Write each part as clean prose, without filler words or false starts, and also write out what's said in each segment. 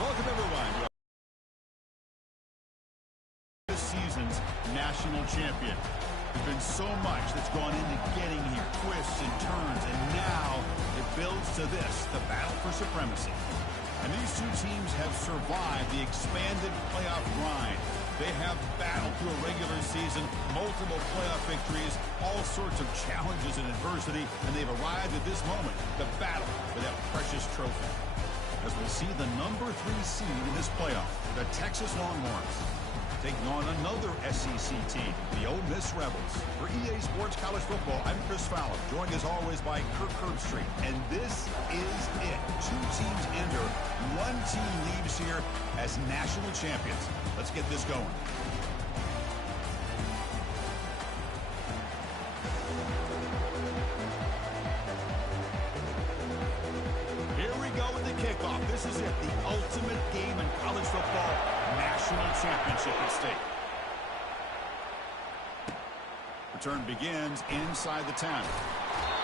Welcome, everyone, to this season's national champion. There's been so much that's gone into getting here, twists and turns, and now it builds to this, the battle for supremacy. And these two teams have survived the expanded playoff grind. They have battled through a regular season, multiple playoff victories, all sorts of challenges and adversity, and they've arrived at this moment, the battle for that precious trophy. As we'll see the number 3 seed in this playoff, the Texas Longhorns, taking on another SEC team, the Ole Miss Rebels. For EA Sports College Football, I'm Chris Fowler, joined as always by Kirk Herbstreit. And this is it. 2 teams enter, 1 team leaves here as national champions. Let's get this going. Here we go with the kickoff. This is it, the ultimate game in college football. National championship at stake. Return begins inside the 10.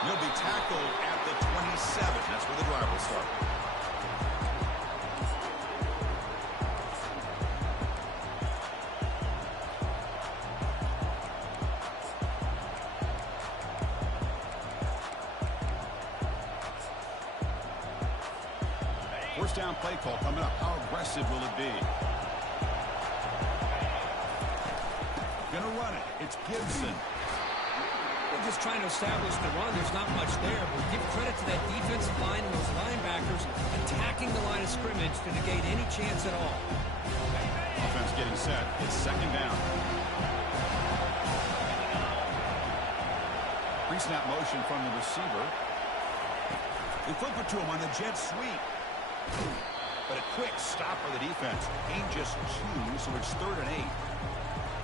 He'll be tackled at the 27. That's where the drive will start. First down play call coming up. How aggressive will it be? Gonna run it. It's Gibson. They're just trying to establish the run. There's not much there, but give credit to that defensive line and those linebackers attacking the line of scrimmage to negate any chance at all. Offense getting set. It's second down. Pre-snap motion from the receiver. They flip it to him on the jet sweep. But a quick stop for the defense. Gain just 2, so it's 3rd and 8.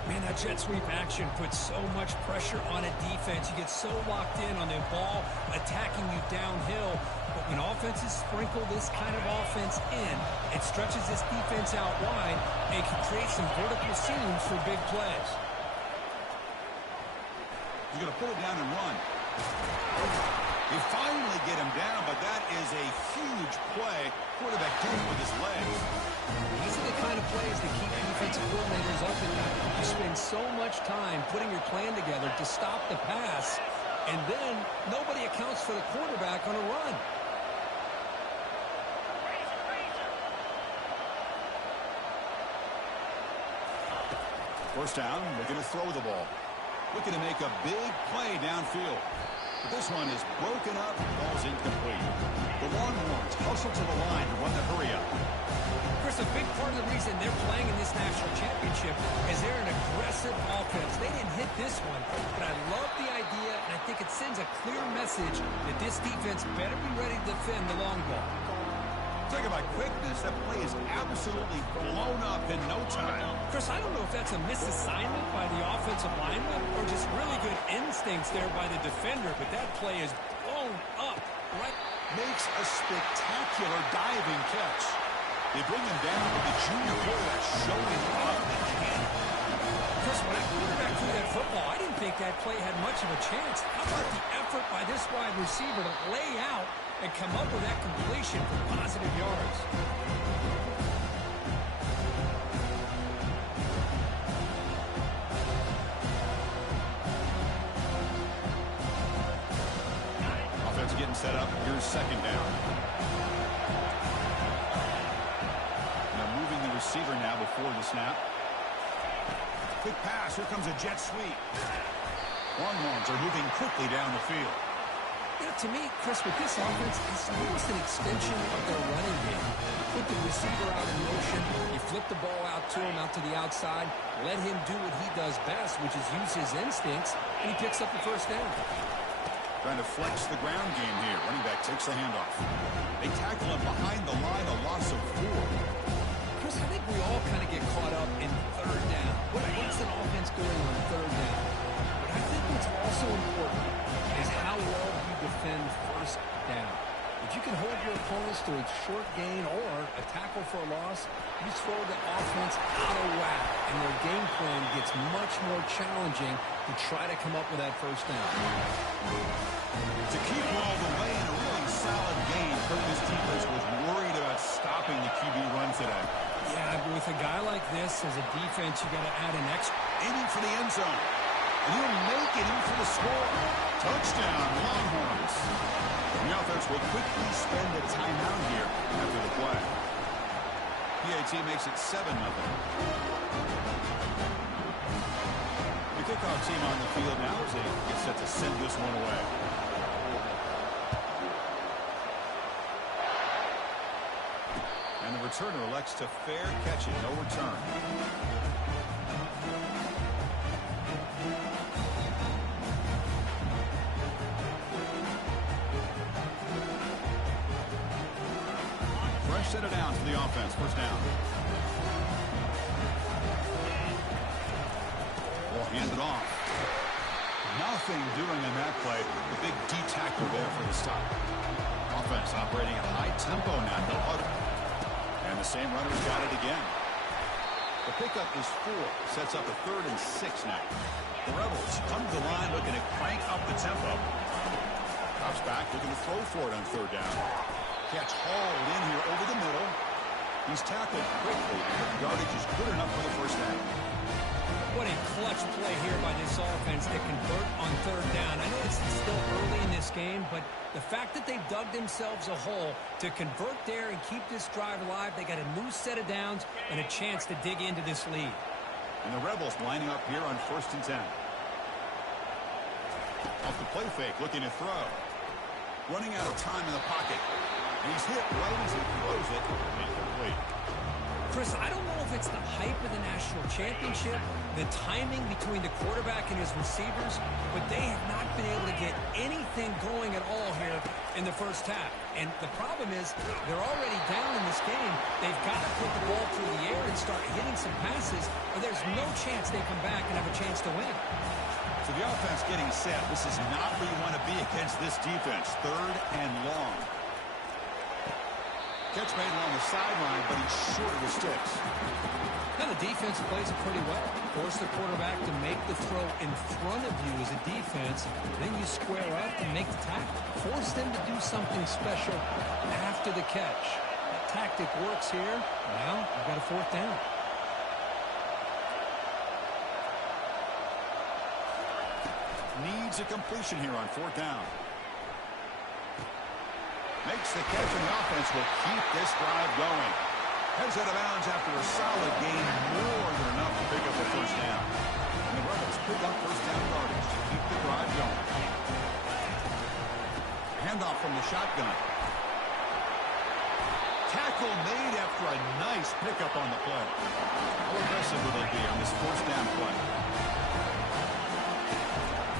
Man, that jet sweep action puts so much pressure on a defense. You get so locked in on the ball attacking you downhill. But when offenses sprinkle this kind of offense in, it stretches this defense out wide and can create some vertical seams for big plays. He's going to pull it down and run. They finally get him down, but that is a huge play. Quarterback doing it with his legs. These are the kind of plays that keep defensive coordinators up at night. You spend so much time putting your plan together to stop the pass, and then nobody accounts for the quarterback on a run. First down, looking to throw the ball. Looking to make a big play downfield. But this one is broken up, ball's incomplete. The Longhorns hustle to the line to run the hurry up. Chris, a big part of the reason they're playing in this national championship is they're an aggressive offense. They didn't hit this one, but I love the idea, and I think it sends a clear message that this defense better be ready to defend the long ball. Talk about quickness. That play is absolutely blown up in no time. Chris, I don't know if that's a misassignment by the offensive lineman or just really good instincts there by the defender, but that play is blown up. Right? Makes a spectacular diving catch. They bring him down with the junior quarterback showing off the cannon. Chris, when I quarterback threw that football, I didn't think that play had much of a chance. How about the effort by this wide receiver to lay out and come up with that completion for positive yards? Offense getting set up. Here's second down. Now moving the receiver now before the snap. Quick pass. Here comes a jet sweep. Longhorns are moving quickly down the field. You know, to me, Chris, with this offense, it's almost an extension of their running game. Put the receiver out in motion, you flip the ball out to him, out to the outside, let him do what he does best, which is use his instincts, and he picks up the first down. Trying to flex the ground game here. Running back takes the handoff. They tackle him behind the line, a loss of 4. Chris, I think we all kind of get caught up in third down. What's an offense doing on third down? But I think what's also important is how well you defend first down. If you can hold your opponents to a short gain or a tackle for a loss, you throw the offense out of whack, and their game plan gets much more challenging to try to come up with that first down. To keep all the way in a really solid game, Kirk's defense was worried about stopping the QB run today. Yeah, but with a guy like this, as a defense, you got to add an extra. Aiming for the end zone. And he'll make it in for the score. Touchdown, Longhorns. The offense will quickly spend a timeout here after the play. PAT makes it 7-0. The kickoff team on the field now as they get set to send this one away. And the returner elects to fair catch it, no return. Set it down for the offense. First down. Will hand it off. Nothing doing in that play. The big D tackle there for the stop. Offense operating at high tempo now. No huddle. And the same runner's got it again. The pickup is 4. Sets up a 3rd and 6 now. The Rebels come to the line looking to crank up the tempo. Drops back looking to throw for it on 3rd down. Catch hauled in here over the middle. He's tackled quickly, but the yardage is good enough for the first down. What a clutch play here by this offense to convert on 3rd down. I know it's still early in this game, but the fact that they've dug themselves a hole to convert there and keep this drive alive, they got a new set of downs and a chance to dig into this lead. And the Rebels lining up here on 1st and 10. Off the play fake, looking to throw. Running out of time in the pocket. And he's hit right as he throws it. Incomplete. Chris, I don't know if it's the hype of the national championship, the timing between the quarterback and his receivers, but they have not been able to get anything going at all here in the first half. And the problem is they're already down in this game. They've got to put the ball through the air and start hitting some passes, or there's no chance they come back and have a chance to win. So the offense getting set. This is not where you want to be against this defense. 3rd and long. Catch made along the sideline, but he's short of the sticks. Now the defense plays it pretty well. Force the quarterback to make the throw in front of you as a defense. Then you square up and make the tackle. Force them to do something special after the catch. That tactic works here. Now you've got a 4th down. Needs a completion here on 4th down. Makes the catch, and the offense will keep this drive going. Heads out of bounds after a solid gain, more than enough to pick up the 1st down. And the Rebels pick up 1st down yardage to keep the drive going. Handoff from the shotgun. Tackle made after a nice pickup on the play. How aggressive will they be on this 1st down play?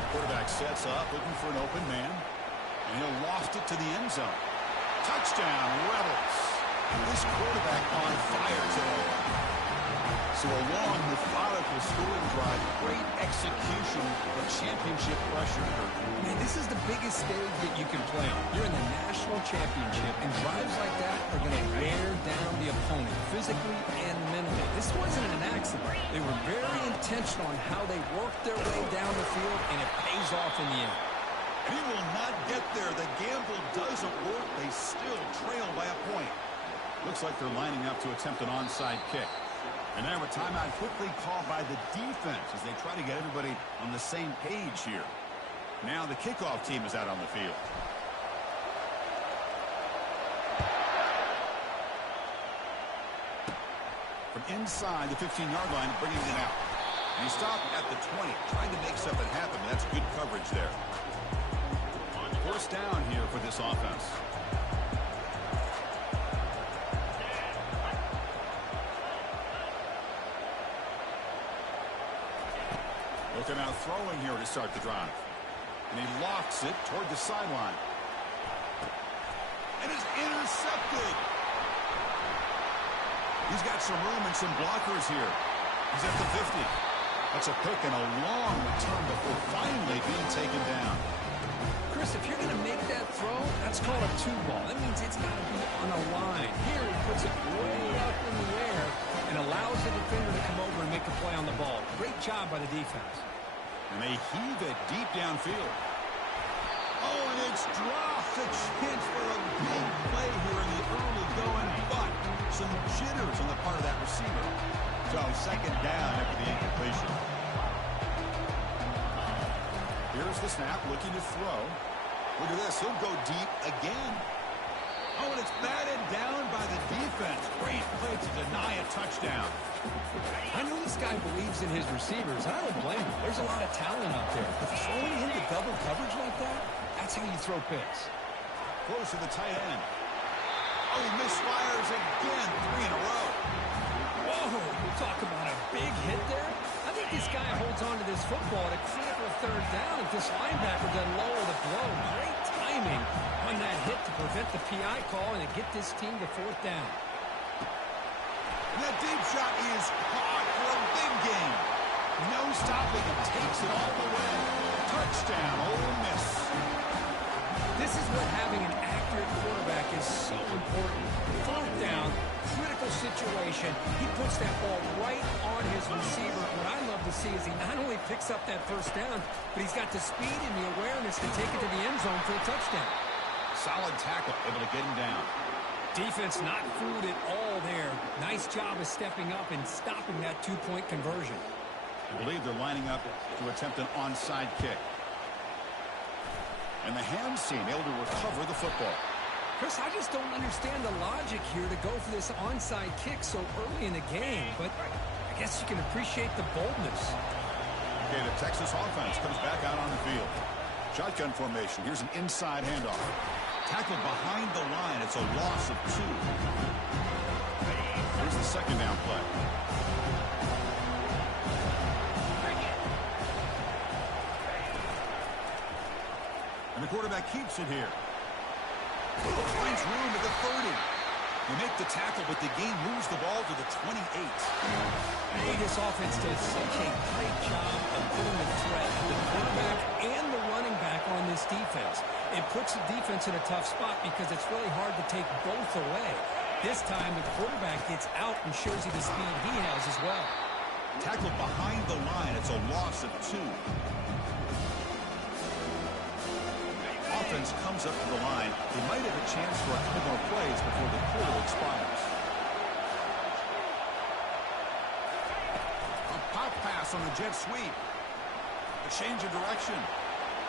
Quarterback sets up, looking for an open man. And he'll loft it to the end zone. Touchdown, Rebels. This quarterback on fire today. So a long, methodical scoring drive. Great execution of championship pressure. Man, this is the biggest stage that you can play on. You're in the national championship, and drives like that are going to wear down the opponent physically and mentally. This wasn't an accident. They were very intentional on how they worked their way down the field, and it pays off in the end. He will not get there. The gamble doesn't work. They still trail by a point. Looks like they're lining up to attempt an onside kick. And now a timeout quickly called by the defense as they try to get everybody on the same page here. Now the kickoff team is out on the field. From inside the 15-yard line, bringing it out. And he stopped at the 20, trying to make something happen. That's good coverage there. 1st down here for this offense. Looking out throwing here to start the drive. And he lofts it toward the sideline. And is intercepted. He's got some room and some blockers here. He's at the 50. That's a pick and a long return before finally being taken down. Chris, if you're going to make that throw, that's called a 2-ball. That means it's got to be on a line. Here, he puts it way up in the air and allows the defender to come over and make a play on the ball. Great job by the defense. And they heave it deep downfield. Oh, and it's dropped. A chance for a big play here in the early going, but some jitters So second down after the incompletion. Here's the snap, looking to throw. Look at this. He'll go deep again. Oh, and it's batted down by the defense. Great play to deny a touchdown. I know this guy believes in his receivers, and I don't blame him. There's a lot of talent out there. But throwing into double coverage like that, that's how you throw picks. Close to the tight end. Oh, he misfires again. 3 in a row. Whoa, talk about a big hit there. I think this guy holds on to this football at a critical third down if this linebacker doesn't lower the blow. Great timing on that hit to prevent the PI call and to get this team to fourth down. And that deep shot is caught for a big gain. No stopping him. Takes it all the way. Touchdown, Ole Miss. This is what having an accurate quarterback is so important. Fourth down, critical situation. He puts that ball right on his receiver. What I love to see is he not only picks up that first down, but he's got the speed and the awareness to take it to the end zone for a touchdown. Solid tackle, able to get him down. Defense not fooled at all there. Nice job of stepping up and stopping that two-point conversion. I believe they're lining up to attempt an onside kick. And the hands team able to recover the football. Chris, I just don't understand the logic here to go for this onside kick so early in the game, but I guess you can appreciate the boldness. Okay, the Texas offense comes back out on the field. Shotgun formation. Here's an inside handoff. Tackled behind the line. It's a loss of 2. Here's the second down play. And the quarterback keeps it here. Finds room at the 30. You make the tackle, but the game moves the ball to the 28. Hey, this offense does such a great job of putting the threat of the quarterback and the running back on this defense. It puts the defense in a tough spot because it's really hard to take both away. This time, the quarterback gets out and shows you the speed he has as well. Tackled behind the line. It's a loss of 2. Offense comes up to the line. They might have a chance for a couple more plays before the quarter expires. A pop pass on the jet sweep. A change of direction.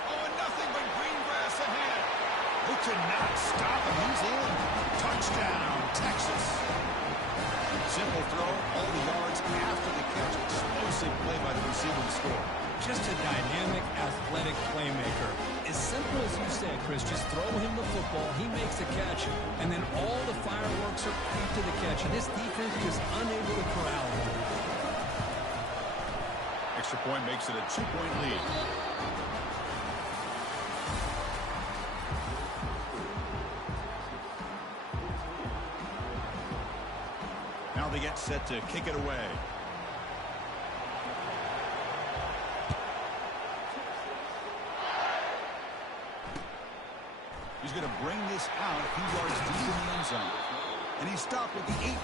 Oh, and nothing but green grass ahead. They could not stop him. He's in. Touchdown, Texas. Simple throw, all the yards after the catch. Explosive play by the receiver to score. Just a dynamic, athletic playmaker. As simple as you said, Chris, just throw him the football, he makes the catch, and then all the fireworks are after the catch. And this defense is unable to corral him. Extra point makes it a 2-point lead. Now they get set to kick it away. He's going to bring this out a few yards deep in the end zone. And he stopped with the 18.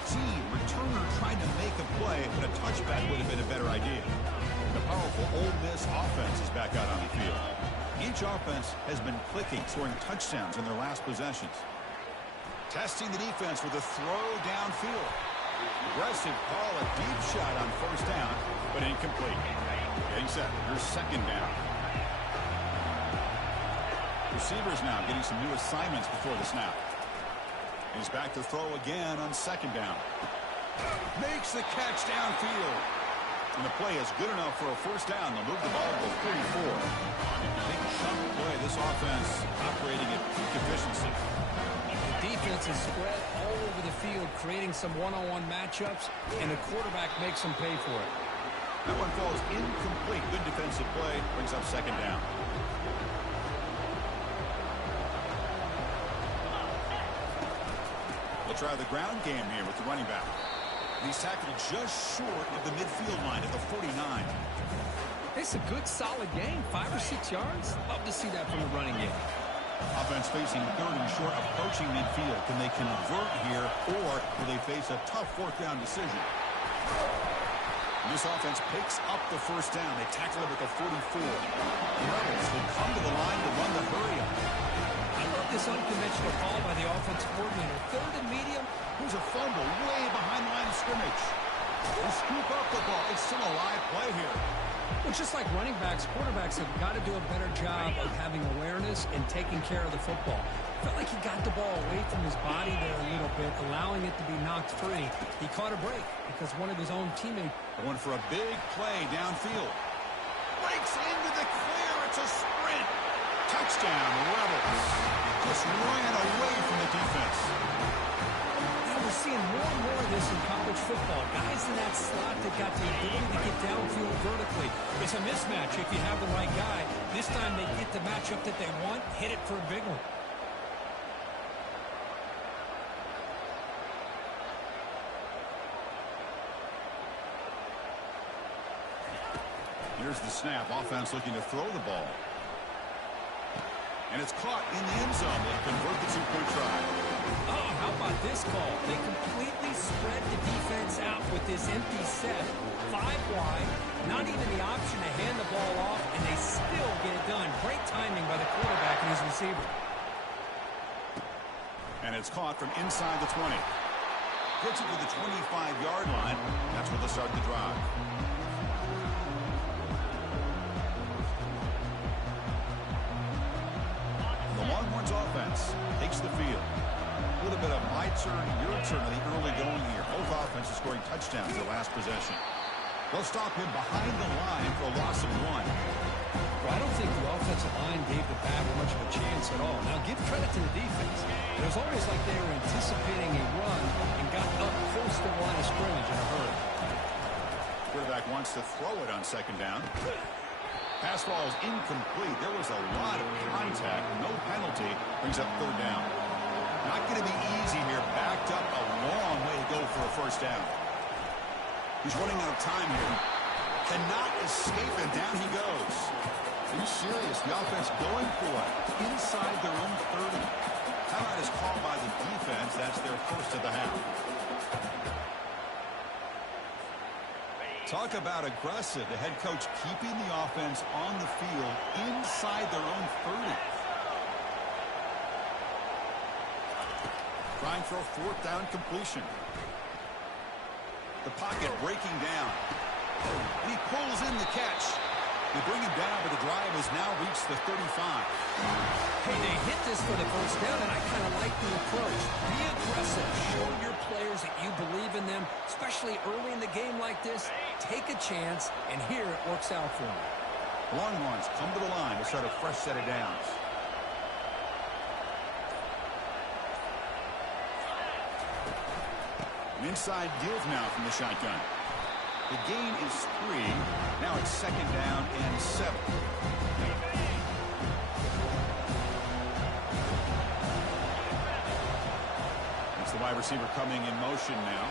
Returner trying to make a play, but a touchback would have been a better idea. The powerful Ole Miss offense is back out on the field. Each offense has been clicking, scoring touchdowns in their last possessions. Testing the defense with a throw downfield. Aggressive call, a deep shot on first down, but incomplete. Getting set. Here's second down. Receivers now getting some new assignments before the snap. He's back to throw again on second down. Makes the catch downfield. And the play is good enough for a first down. They'll move the ball to 34. Big chunk play. This offense operating at peak efficiency. The defense is spread all over the field, creating some one-on-one matchups, and the quarterback makes them pay for it. That one falls incomplete. Good defensive play. Brings up second down. We'll try the ground game here with the running back. He's tackled just short of the midfield line at the 49. It's a good, solid game. 5 or 6 yards. Love to see that from the running game. Offense facing third and short, approaching midfield. Can they convert here, or will they face a tough fourth down decision? This offense picks up the first down. They tackle him at the 44. The Rebels will come to the line to run the hurry-up. I love this unconventional call by the offensive coordinator. Third and medium. Here's a fumble way behind the line of scrimmage. They scoop up the ball. It's still a live play here. Well, just like running backs, quarterbacks have got to do a better job of having awareness and taking care of the football. Felt like he got the ball away from his body there a little bit, allowing it to be knocked free. He caught a break because one of his own teammates... Going for a big play downfield. Breaks into the clear. It's a sprint. Touchdown, Rebels. Just ran away from the defense. We're seeing more and more of this in college football. Guys in that slot that got the ability to get downfield vertically. It's a mismatch if you have the right guy. This time they get the matchup that they want, hit it for a big one. Here's the snap. Offense looking to throw the ball. And it's caught in the end zone. They convert the two-point try. Oh, how about this call? They completely spread the defense out with this empty set. 5 wide, not even the option to hand the ball off, and they still get it done. Great timing by the quarterback and his receiver. And it's caught from inside the 20. Gets it to the 25-yard line. That's where they'll start the drive. The Longhorns offense takes the field. A little bit of my turn, your turn in the early going here. Both offenses scoring touchdowns their last possession. They'll stop him behind the line for a loss of 1. Well, I don't think the offensive line gave the back much of a chance at all. Now, give credit to the defense. It was almost like they were anticipating a run and got up close to the line of scrimmage in a hurry. Quarterback wants to throw it on second down. Pass ball is incomplete. There was a lot of contact. No penalty. Brings up third down. Not going to be easy here. Backed up a long way to go for a first down. He's running out of time here. Cannot escape, and down he goes. Are you serious? The offense going for it inside their own 30. Timeout is called by the defense. That's their first of the half. Talk about aggressive. The head coach keeping the offense on the field inside their own 30. Trying for a fourth down completion. The pocket breaking down. And he pulls in the catch. They bring him down, but the drive has now reached the 35. Hey, they hit this for the first down, and I kind of like the approach. Be aggressive. Show your players that you believe in them, especially early in the game like this. Take a chance, and here it works out for them. Longhorns come to the line to start a fresh set of downs. An inside deals now from the shotgun. The gain is 3. Now it's second down and 7. That's the wide receiver coming in motion now.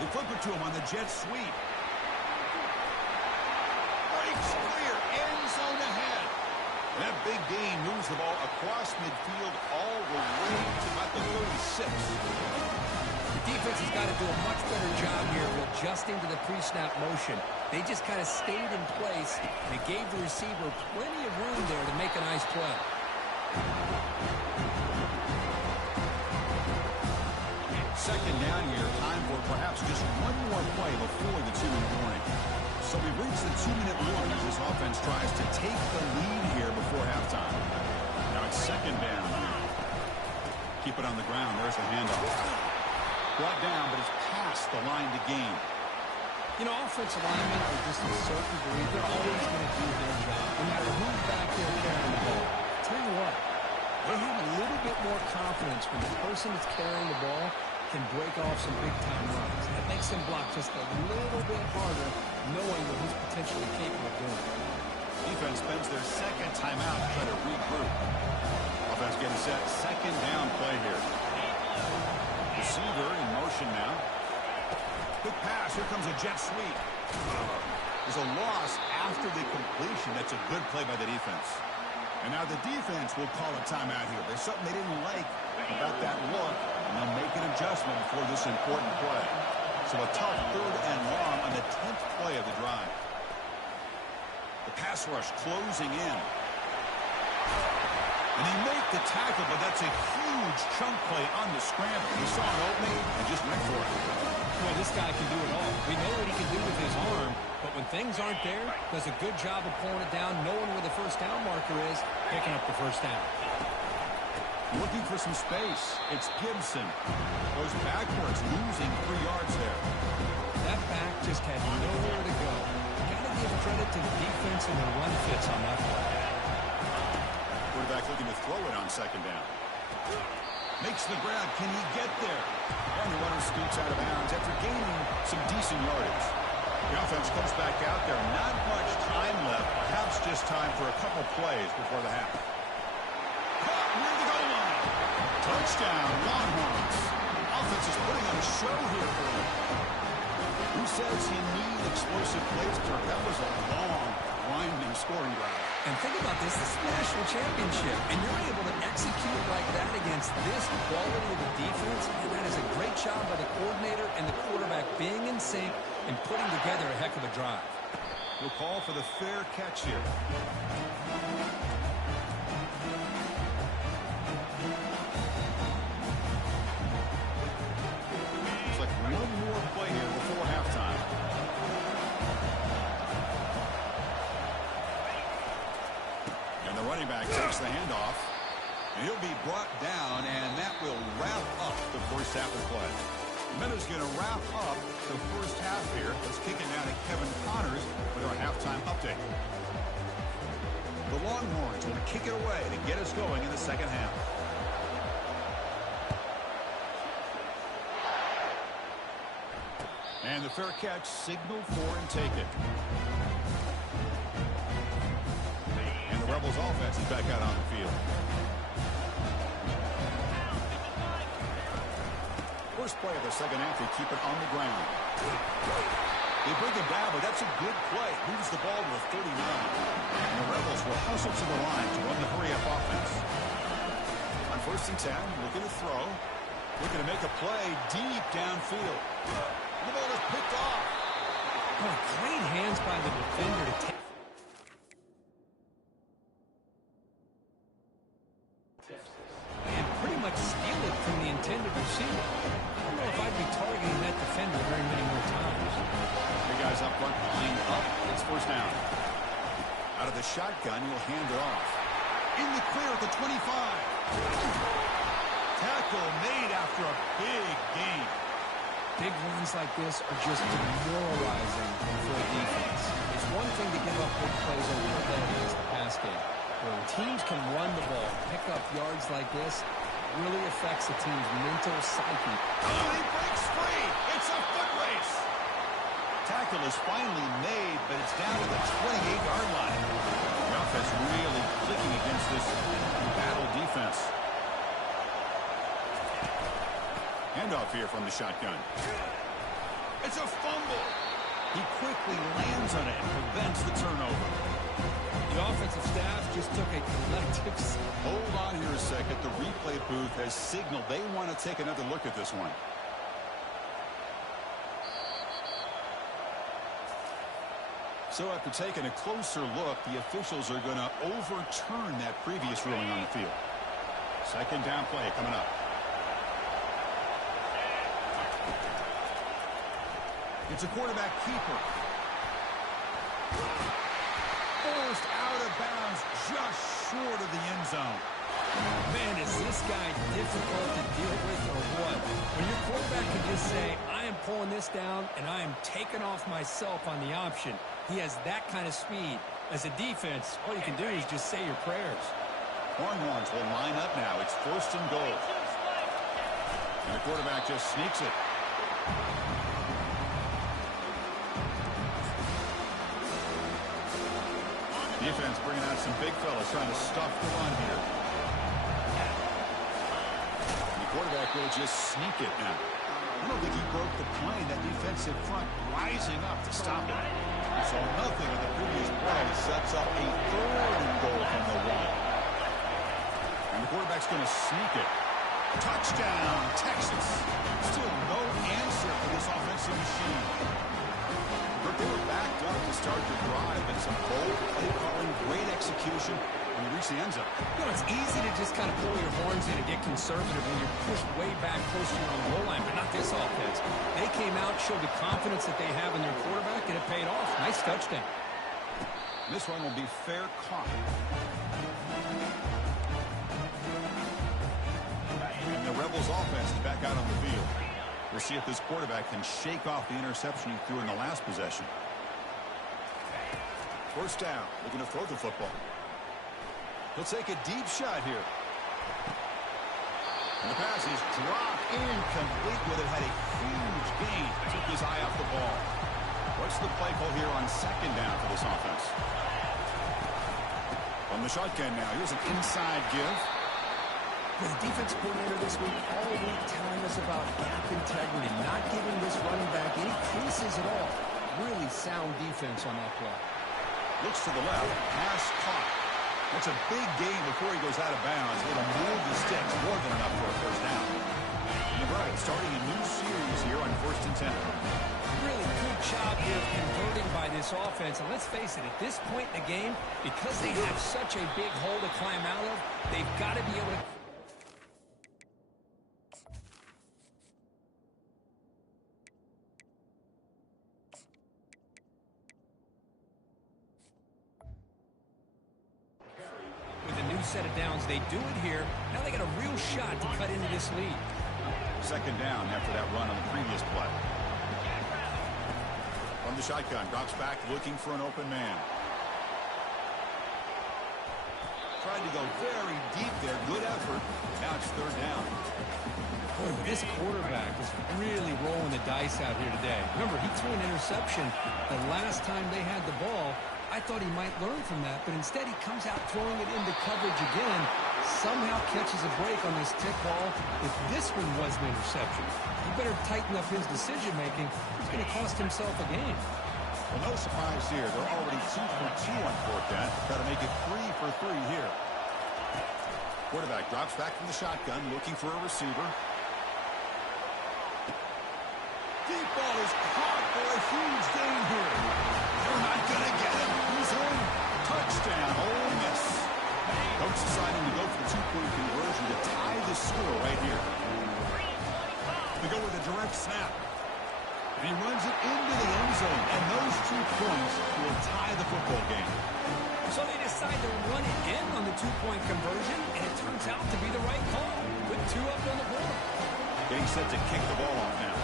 They flip it to him on the jet sweep. Breaks clear. End zone ahead. That big gain moves the ball across midfield all the way to about the 36. The defense has got to do a much better job here of adjusting to the pre-snap motion. They just kind of stayed in place, and it gave the receiver plenty of room there to make a nice play. Second down here, time for perhaps just one more play before the 2-minute warning. So we've reached the 2-minute warning as this offense tries to take the lead here before halftime. Now it's second down. Keep it on the ground. There's the handoff. Brought down, but it's past the line to gain. You know, offensive linemen are just a certain breed. They're always going to do their job, no matter who's back there carrying the ball. Tell you what, they have a little bit more confidence when the person that's carrying the ball can break off some big-time runs. That makes them block just a little bit harder, knowing what he's potentially capable of doing. Defense spends their second timeout to try to regroup. Offense getting set. Second down play here. Receiver in motion now. Quick pass. Here comes a jet sweep. There's a loss after the completion. That's a good play by the defense. And now the defense will call a timeout here. There's something they didn't like about that look, and they'll make an adjustment for this important play. So a tough third and long on the 10th play of the drive. The pass rush closing in. And they make the tackle, but that's a huge huge chunk play on the scramble. He saw an opening and just went for it. Well, this guy can do it all. We know what he can do with his arm, but when things aren't there, does a good job of pulling it down, knowing where the first down marker is, picking up the first down. Looking for some space. It's Gibson. Goes backwards, losing 3 yards there. That back just had nowhere to go. Got to give credit to the defense and the run fits on that play. Quarterback looking to throw it on second down. Makes the grab. Can he get there? And the runner scoots out of bounds after gaining some decent yardage. The offense comes back out there. Not much time left. Perhaps just time for a couple plays before the half. Caught near the goal line. Touchdown, Longhorns. Offense is putting on a show here for them. Who says you need explosive plays, Kirk? That was a long, winding scoring drive. And think about this is the national championship, and you're able to execute like that against this quality of a defense, and that is a great job by the coordinator and the quarterback being in sync and putting together a heck of a drive. We'll call for the fair catch here. Looks like one more play here before halftime. And the running back takes the handoff. And he'll be brought down, and that will wrap up the first half of play. Minutes going to wrap up the first half here. Let's kick it down to Kevin Connors with our halftime update. The Longhorns will kick it away to get us going in the second half. And the fair catch signaled for and taken. And the Rebels offense is back out on the field. First play of the second half, they keep it on the ground. They bring it down, but that's a good play. Moves the ball to a 39. And the Rebels will hustle to the line to run the hurry-up offense. On 1st and 10, looking to throw. Looking to make a play deep downfield. The ball is picked off. Oh, great hands by the defender to take. And pretty much steal it from the intended receiver. I don't know if I'd be targeting that defender very many more times. The guys up front, line up. It's first down. Out of the shotgun, he'll hand it off. In the clear at the 25. Tackle made after a big gain. Big runs like this are just demoralizing for a defense. It's one thing to give up big plays over the head against the pass game. When teams can run the ball, pick up yards like this, really affects the team's mental psyche. Oh, he breaks free. It's a foot race. Tackle is finally made, but it's down to the 28-yard line. The offense really clicking against this battle defense. Handoff here from the shotgun. It's a fumble. He quickly lands on it and prevents the turnover. The offensive staff just took a collective... Hold on here a second. The replay booth has signaled they want to take another look at this one. So after taking a closer look, the officials are going to overturn that previous ruling on the field. Second down play coming up. It's a quarterback keeper. Forced out of bounds just short of the end zone. Man, is this guy difficult to deal with or what? When your quarterback can just say, I am pulling this down and I am taking off myself on the option. He has that kind of speed. As a defense, all you can do is just say your prayers. Longhorns will line up now. It's 1st and goal. And the quarterback just sneaks it. Defense bringing out some big fellas trying to stuff the run here. The quarterback will just sneak it now. I don't think he broke the plane. That defensive front rising up to stop it. So nothing in the previous play sets up a 3rd and goal from the 1. And the quarterback's going to sneak it. Touchdown, Texas. Still no answer for this offensive machine. But they were backed up to start the drive, and some bold play calling, great execution, when you reach the end zone. You know, it's easy to just kind of pull your horns in and get conservative when you're pushed way back close to your own goal line, but not this offense. They came out, showed the confidence that they have in their quarterback, and it paid off. Nice touchdown. This one will be fair caught. And the Rebels offense is back out on the field. We'll see if this quarterback can shake off the interception he threw in the last possession. First down, looking to throw the football. He'll take a deep shot here. And the pass is dropped incomplete with it. Had a huge gain. Took his eye off the ball. What's the play call here on second down for this offense? On the shotgun now. Here's an inside give. The defense coordinator this week all week telling us about gap integrity, not giving this running back any creases at all. Really sound defense on that play. Looks to the left. Pass caught. That's a big gain before he goes out of bounds. It'll move the sticks more than enough for a first down. And the Rebels starting a new series here on 1st and 10. Really good job here of converting by this offense. And let's face it, at this point in the game, because they have such a big hole to climb out of, they've got to be able to... set of downs. They do it here. Now they got a real shot to cut into this lead. Second down after that run on the previous play. From the shotgun, drops back looking for an open man. Tried to go very deep there. Good effort. Now it's third down. Boy, this quarterback is really rolling the dice out here today. Remember, he threw an interception the last time they had the ball. I thought he might learn from that, but instead he comes out throwing it into coverage again, somehow catches a break on this tip ball. If this one was an interception, he better tighten up his decision-making. He's going to cost himself a game. Well, no surprise here. They're already 2 for 2 on fourth down. Got to make it 3 for 3 here. Quarterback drops back from the shotgun, looking for a receiver. Deep ball is caught for a huge gain here. They're not going to get him. He's in. Touchdown, Ole Miss. Coach deciding to go for the 2-point conversion to tie the score right here. We go with a direct snap. And he runs it into the end zone. And those 2 points will tie the football game. So they decide to run it in on the 2-point conversion, and it turns out to be the right call with 2 up on the board. Getting set to kick the ball off now.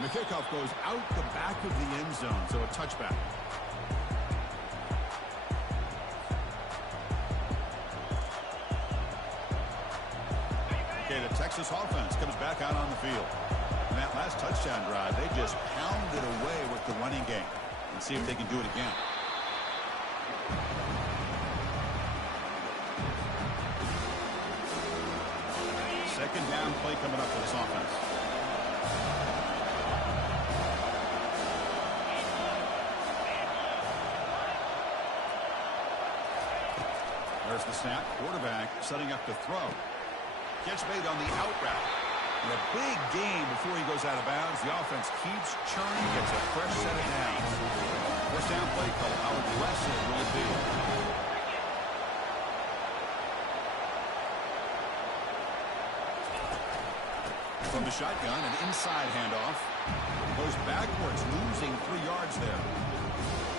And the kickoff goes out the back of the end zone, so a touchback. Okay, the Texas offense comes back out on the field. And that last touchdown drive, they just pounded away with the running game. And see if they can do it again. Second down play coming up for this offense. There's the snap. Quarterback setting up to throw. Catch made on the out route. And a big gain before he goes out of bounds. The offense keeps churning, gets a fresh set of downs. First down play call. How aggressive will it be? From the shotgun, an inside handoff. Goes backwards, losing 3 yards there.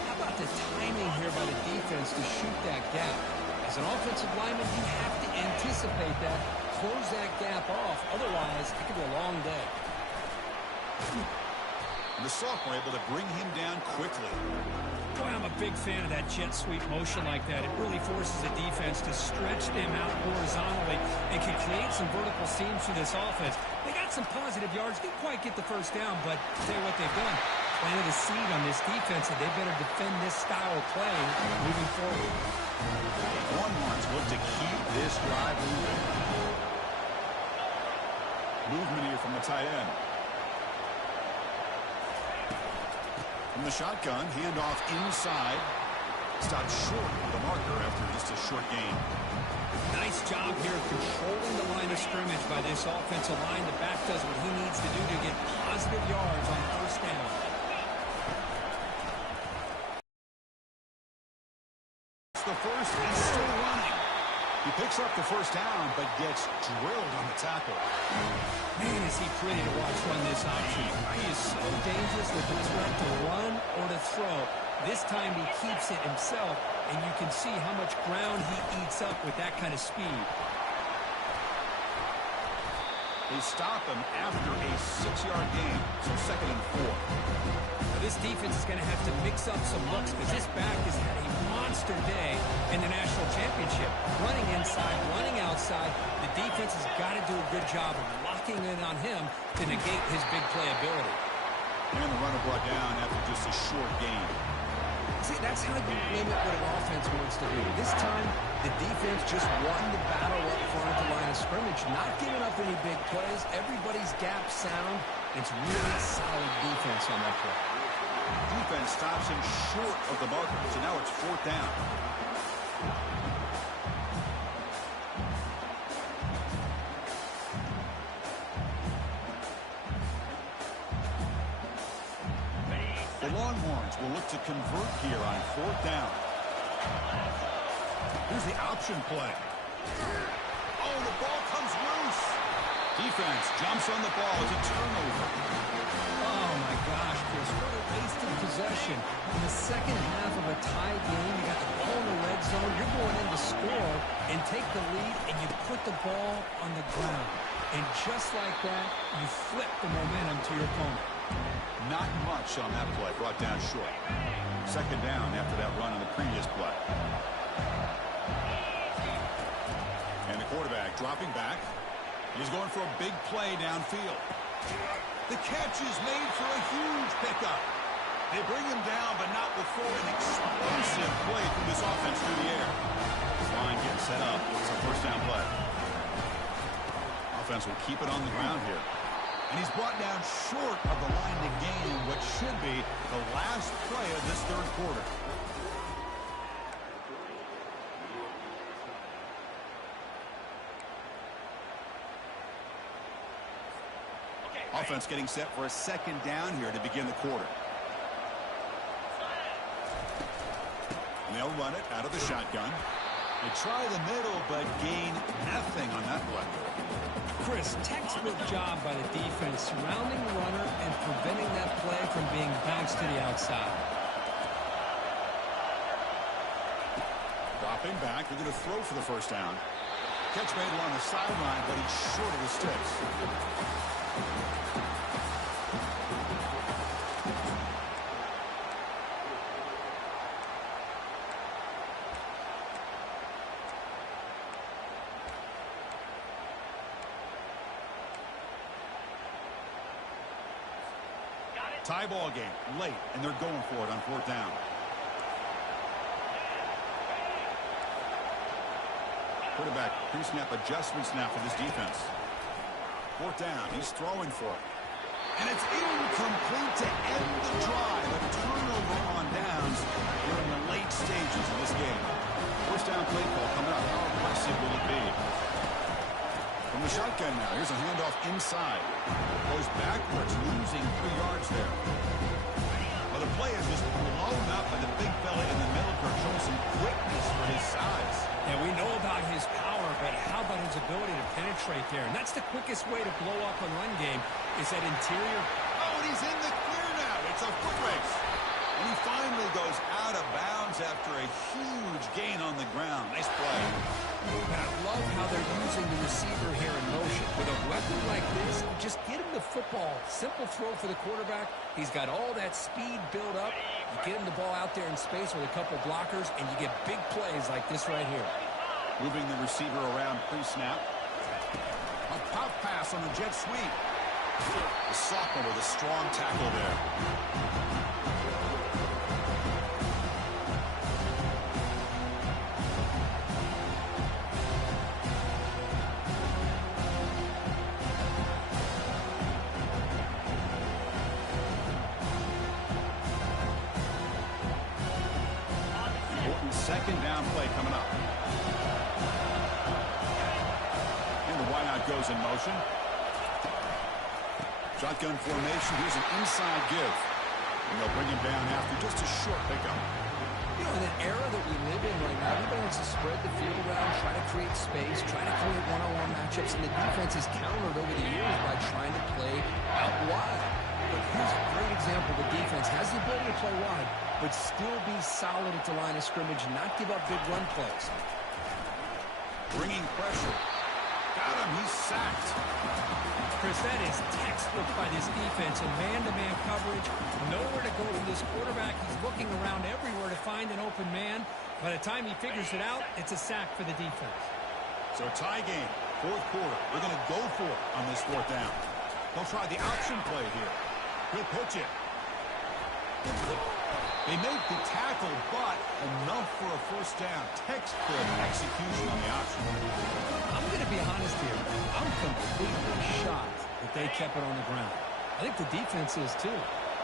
How about the timing here by the defense to shoot that gap? As an offensive lineman, you have to anticipate that, close that gap off. Otherwise, it could be a long day. And the sophomore able to bring him down quickly. Boy, I'm a big fan of that jet sweep motion like that. It really forces the defense to stretch them out horizontally and can create some vertical seams for this offense. They got some positive yards. Didn't quite get the first down, but I'll tell you what they've done. Planted a seed on this defense, and they better defend this style of play moving forward. Longhorns look to keep this drive moving. Movement here from the tight end. From the shotgun, handoff inside. Stopped short of the marker after just a short gain. Nice job here controlling the line of scrimmage by this offensive line. The back does what he needs to do to get positive yards on first down. still running. He picks up the first down, but gets drilled on the tackle. Man, is he pretty to watch run this option. He is so dangerous with the threat to run or to throw. This time he keeps it himself, and you can see how much ground he eats up with that kind of speed. They stop him after a 6-yard gain, so 2nd and 4. Now this defense is going to have to mix up some looks because this back has had a monster day in the national championship. Running inside, running outside. The defense has got to do a good job of locking in on him to negate his big play ability. And the runner brought down after just a short gain. See, that's how you limit what an offense wants to do. This time, the defense just won the battle up front at the line of scrimmage, not giving up any big plays. Everybody's gap sound. It's really solid defense on that play. Defense stops him short of the marker, so now it's 4th down. The Longhorns will look to convert here on 4th down. Here's the option play. Oh, the ball comes loose. Defense jumps on the ball. It's a turnover. Oh, my gosh, Chris, what a wasted possession. In the second half of a tie game, you got the ball in the red zone. You're going in to score and take the lead, and you put the ball on the ground. And just like that, you flip the momentum to your opponent. Not much on that play, brought down short. 2nd down after that run on the previous play. And the quarterback dropping back. He's going for a big play downfield. The catch is made for a huge pickup. They bring him down, but not before an explosive play from this offense through the air. This line gets set up. It's a 1st down play. Offense will keep it on the ground here. And he's brought down short of the line to gain what should be the last play of this 3rd quarter. Offense getting set for a 2nd down here to begin the quarter. And they'll run it out of the shotgun. They try the middle, but gain nothing on that play. Chris, textbook job by the defense surrounding the runner and preventing that play from being bounced to the outside. Dropping back, they're going to throw for the 1st down. Catch made along the sideline, but he's short of the sticks. Tie ball game, late, and they're going for it on 4th down. Quarterback pre-snap adjustments now for this defense. 4th down, he's throwing for it. And it's incomplete to end the drive. A turnover on downs during the late stages of this game. 1st down play call coming up. How aggressive will it be? From the shotgun now, here's a handoff inside. Goes backwards, losing 3 yards there. Well, the play is just blown up by the big fella in the middle. Showing some quickness for his size. Yeah, we know about his power, but how about his ability to penetrate there? And that's the quickest way to blow up a run game is that interior. Oh, and he's in the clear now. It's a foot race. And he finally goes out of bounds after a huge gain on the ground. Nice play. I love how they're using the receiver here in motion. With a weapon like this, just get him the football. Simple throw for the quarterback. He's got all that speed built up. You get him the ball out there in space with a couple blockers, and you get big plays like this right here. Moving the receiver around pre-snap. A pop pass on the jet sweep. The sophomore with a strong tackle there. Second down play coming up. And the wideout goes in motion. Shotgun formation. Here's an inside give. And they'll bring him down after just a short pickup. You know, in an era that we live in right now, everybody wants to spread the field around, try to create space, try to create one-on-one matchups, and the defense has countered over the years by trying to play out wide. But here's a great example. The defense has the ability to play wide, but still be solid at the line of scrimmage, not give up big run plays. Bringing pressure. Got him. He's sacked. Chris, that is textbook by this defense in man-to-man coverage. Nowhere to go for this quarterback. He's looking around everywhere to find an open man. By the time he figures it out, it's a sack for the defense. So a tie game, fourth quarter. They're going to go for it on this fourth down. They'll try the option play here. He'll pitch it. They make the tackle, but enough for a first down. Textbook execution on the option. I'm going to be honest here. I'm completely shocked that they kept it on the ground. I think the defense is, too.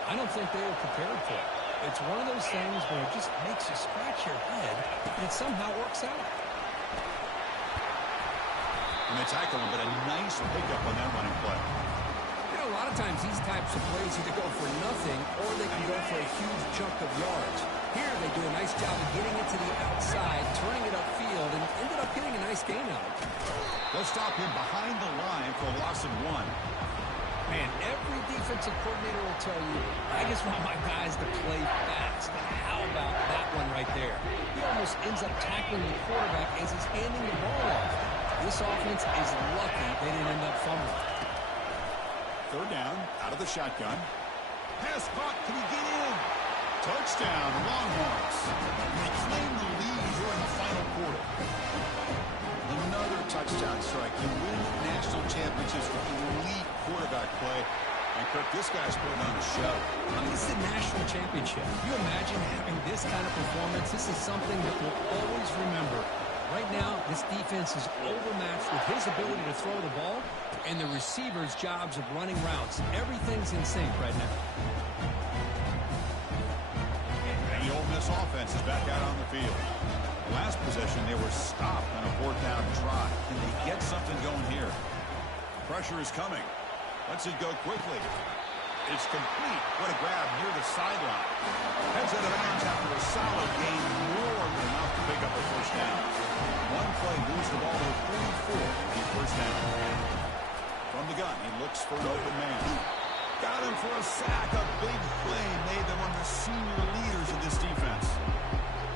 I don't think they were prepared for it. It's one of those things where it just makes you scratch your head, and it somehow works out. And they tackle him, but a nice pickup on that running play. You know, a lot of times these types of plays either go for nothing or they can go for a huge chunk of yards. Here they do a nice job of getting it to the outside, turning it upfield, and ended up getting a nice gain out of it. They'll stop him behind the line for a loss of 1. Man, every defensive coordinator will tell you, I just want my guys to play fast. How about that one right there? He almost ends up tackling the quarterback as he's handing the ball off. This offense is lucky they didn't end up fumbling. Third down, out of the shotgun. Pass caught, can he get in? Touchdown, Longhorns. They claim the lead here in the final quarter. Another touchdown strike. You win national championships with elite quarterback play. And Kirk, this guy's putting on a show. I mean, this is a national championship. Can you imagine having this kind of performance? This is something that we'll always remember. Right now, this defense is overmatched with his ability to throw the ball and the receivers' jobs of running routes. Everything's in sync right now. And the Ole Miss offense is back out on the field. Last possession, they were stopped on a fourth down try. Can they get something going here? Pressure is coming. Let's it go quickly. It's complete. What a grab near the sideline. Heads out of bounds after a solid gain, more than enough to pick up a first down. One play moves the ball to 34 on first down. From the gun, he looks for an open man. Got him for a sack. A big play made them one of the senior leaders of this defense.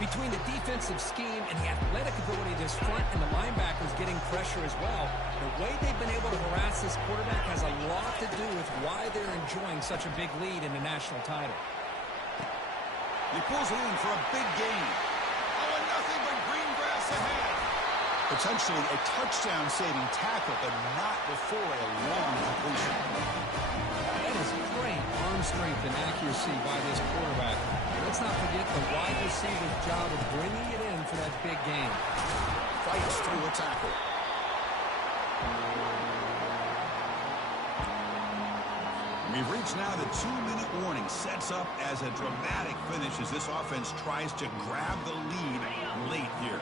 Between the defensive scheme and the athletic ability of this front and the linebackers getting pressure as well, the way they've been able to harass this quarterback has a lot to do with why they're enjoying such a big lead in the national title. He pulls it in for a big gain. Oh, and nothing but green grass ahead. Potentially a touchdown-saving tackle, but not before a long completion. That is great arm strength and accuracy by this quarterback. Let's not forget the wide receiver's job of bringing it in for that big game. Fights through a tackle. We've reached now the 2-minute warning. Sets up as a dramatic finish as this offense tries to grab the lead late here.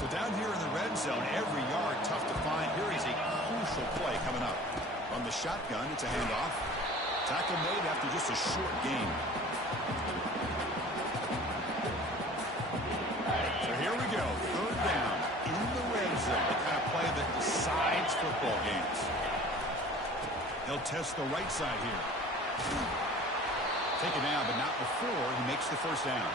So down here in the red zone, every yard tough to find. Here is a crucial play coming up. From the shotgun, it's a handoff. Tackle made after just a short gain. So here we go. Third down in the red zone. The kind of play that decides football games. He'll test the right side here. Take it down, but not before he makes the first down.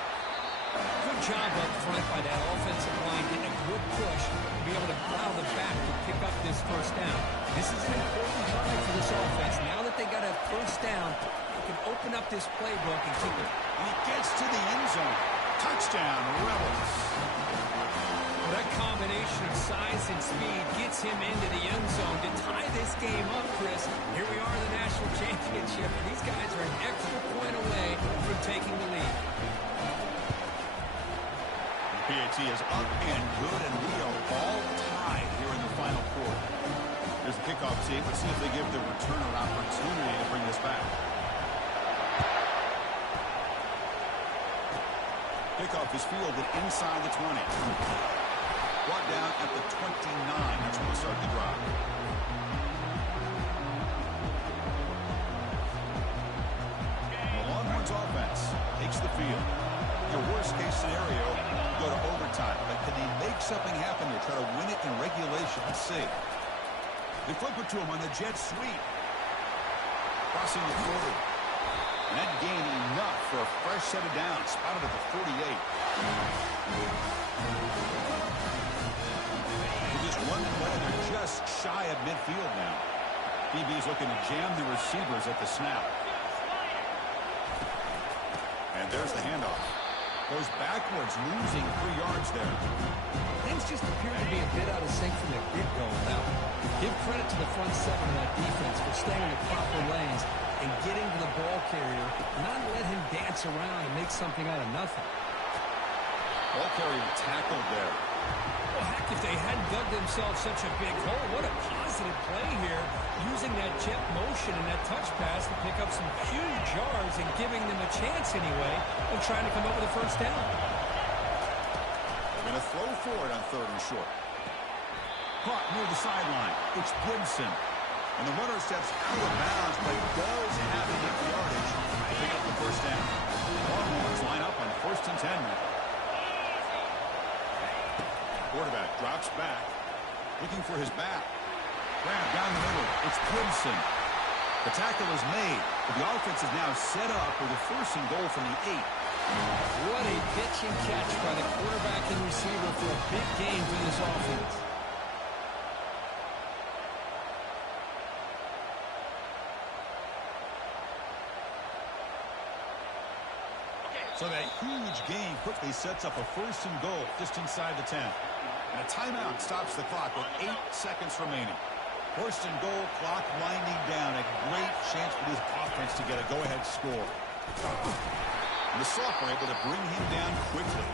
Good job up front by that offensive line, getting a good push to be able to allow the back to pick up this first down. This is an important drive for this offense. Now that they got a first down, they can open up this playbook and keep it. And he gets to the end zone. Touchdown, Rebels. Well, that combination of size and speed gets him into the end zone to tie this game up, Chris. Here we are in the national championship, and these guys are an extra point away from taking the lead. PAT is up and good, and we are all tied here in the final quarter. Here's the kickoff team. Let's see if they give the returner an opportunity to bring this back. Kickoff is fielded inside the 20. Brought down at the 29. That's when we start the drive. The Longhorns offense takes the field. Your worst-case scenario, go to overtime. But can they make something happen there? Try to win it in regulation. Let's see. They flip it to him on the jet sweep. Crossing it forward. And that gained enough for a fresh set of downs. Spotted at the 48. With just one play, they're just shy of midfield now. DB's looking to jam the receivers at the snap. And there's the handoff. Goes backwards, losing 3 yards there. Things just appear to be a bit out of sync from the get-go. Now, give credit to the front seven of that defense for staying in the proper lanes and getting to the ball carrier, not let him dance around and make something out of nothing. Ball carrier tackled there. Well, heck, if they hadn't dug themselves such a big hole, what a positive play here, using that jet motion and that touch pass to pick up some huge yards and giving them a chance anyway of trying to come up with a first down. They're going to throw for it on 3rd and short. Caught near the sideline. It's Gibson. And the runner steps out of bounds, but does have enough yardage to pick up the first down. Longhorns line up on 1st and 10 now. Quarterback drops back, looking for his back. Grab down the middle. It's Gibson. The tackle is made, but the offense is now set up with a 1st and goal from the 8. What a pitch and catch by the quarterback and receiver for a big game for this offense. So that huge gain quickly sets up a 1st and goal just inside the 10. And a timeout stops the clock with 8 seconds remaining. 1st and goal, clock winding down. A great chance for this offense to get a go-ahead score. And the Soft were able to bring him down quickly.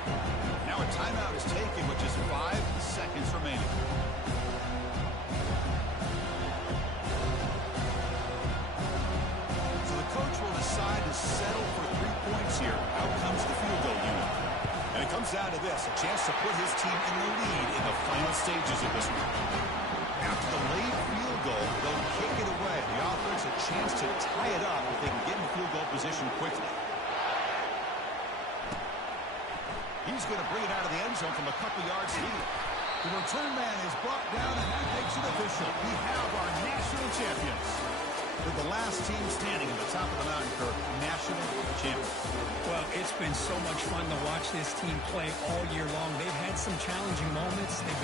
Now a timeout is taken with just 5 seconds remaining. So the coach will decide to settle for 3 points here. Out comes the field goal unit. And it comes down to this, a chance to put his team in the lead in the final stages of this one. After the late field goal, they'll kick it away. The offense a chance to tie it up if they can get in field goal position quickly. He's going to bring it out of the end zone from a couple yards here. The return man is brought down, and that makes it official. We have our national champions. With the last team standing at the top of the mountain, Kirk, national champions. Well, it's been so much fun to watch this team play all year long. They've had some challenging moments. They've been